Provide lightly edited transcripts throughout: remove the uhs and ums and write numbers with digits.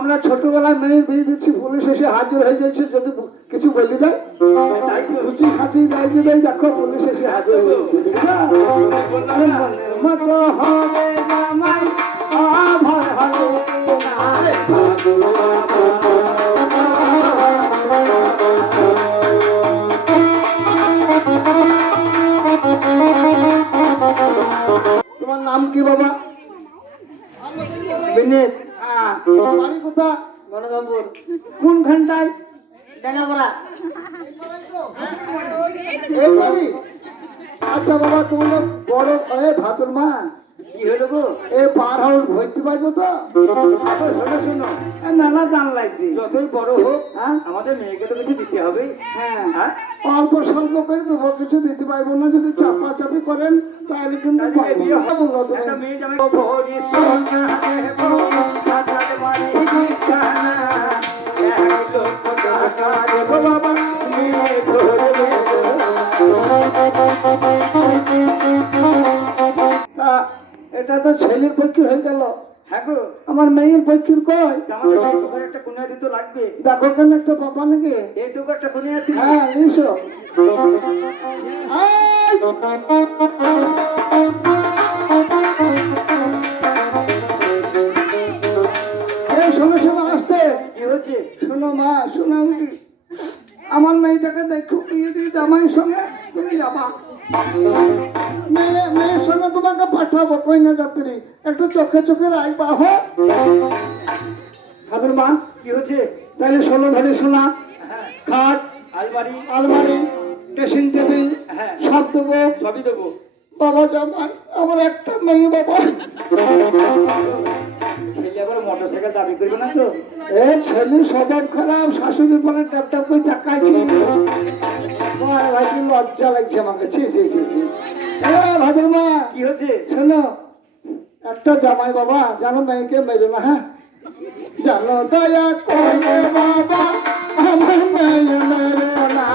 আমরা ছোটবেলায় মেয়ে বিয়ে দিচ্ছি, পুলিশ এসে হাজির হয়ে যাচ্ছে, যদি কিছু বলি দেয় লুচি খাচ্ছি দেয় যে দেয়, দেখো পুলিশ এসে হাজির হয়ে যাচ্ছে। মতো হবে জামাই আভার হবে তোমার নাম কি বাবা? বিনীত। বাড়ি কোথা? গণগামপুর। কোন ঘন্টায়? ডানাপড়া। এই বাড়ি? আচ্ছা বাবা, তোমার বড় ভাতুর মা কি হলো গো? এ পার হাউস ভর্তি পাইবো তো? শোনো শোনো, মেলা দাম লাগবে, যতই বড় হোক আমাদের মেয়েকে তো কিছু দিতে হবে। হ্যাঁ, অল্প স্বল্প করে দেবো, কিছু দিতে পারবো না। যদি চাপা চাপি করেন তাহলে কিন্তু এটা তো ছেলের পক্ষে হয়ে গেল। হ্যাঁ গো, আমার মেয়ের পক্ষের কই? একটা কোনা দিতে লাগবে। দেখো কেন একটা বাবা নাকি এইটুকু একটা কোনে আছে। হ্যাঁ নিশো শোনো শোনো, আসতে কি হচ্ছে? শোনো মা, শোনো, আমার মেয়েটাকে দেখো, বিয়ে দিয়ে জামাইয়ের সঙ্গে তুমি যাবা। মেয়ের সঙ্গে তোমাকে পাঠাবো কইনা যাত্রী, একটু চোখে চোখে রাখবা। হাতের মা কি হচ্ছে? তাহলে শোনো ভালো শোনা, খাট আলমারি আলমারি ড্রেসিং টেবিল সব দেবো, সবই দেবো। বাবা জামাই আমার একটা মেয়ে বাবা। ছেলে আবার মোটরসাইকেল দাবি করবে না তো? এ ছেলের স্বভাব খারাপ, শাশুড়ির পরে ট্যাপ ট্যাপ করে চাকাইছি। ভাই কি লজ্জা লাগছে আমাকে। ছি ছি ছি ছি। ভাজের মা কি হচ্ছে? শোনো, একটা জামাই বাবা জানো মেয়েকে মেরো না। হ্যাঁ জানো, দয়া করে বাবা আমার মেয়ে মেরো না।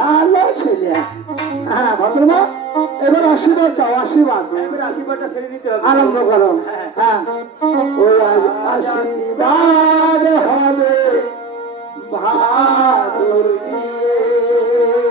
ভালো ছেলে। হ্যাঁ ভদ্রমা, এবার আশীর্বাদ দাও, আশীর্বাদ। এবার আশীর্বাদটা ছেড়ে দিতে হবে, আরম্ভ করো। হ্যাঁ, ওই আশীর্বাদ হবে ভাদুর দিয়ে।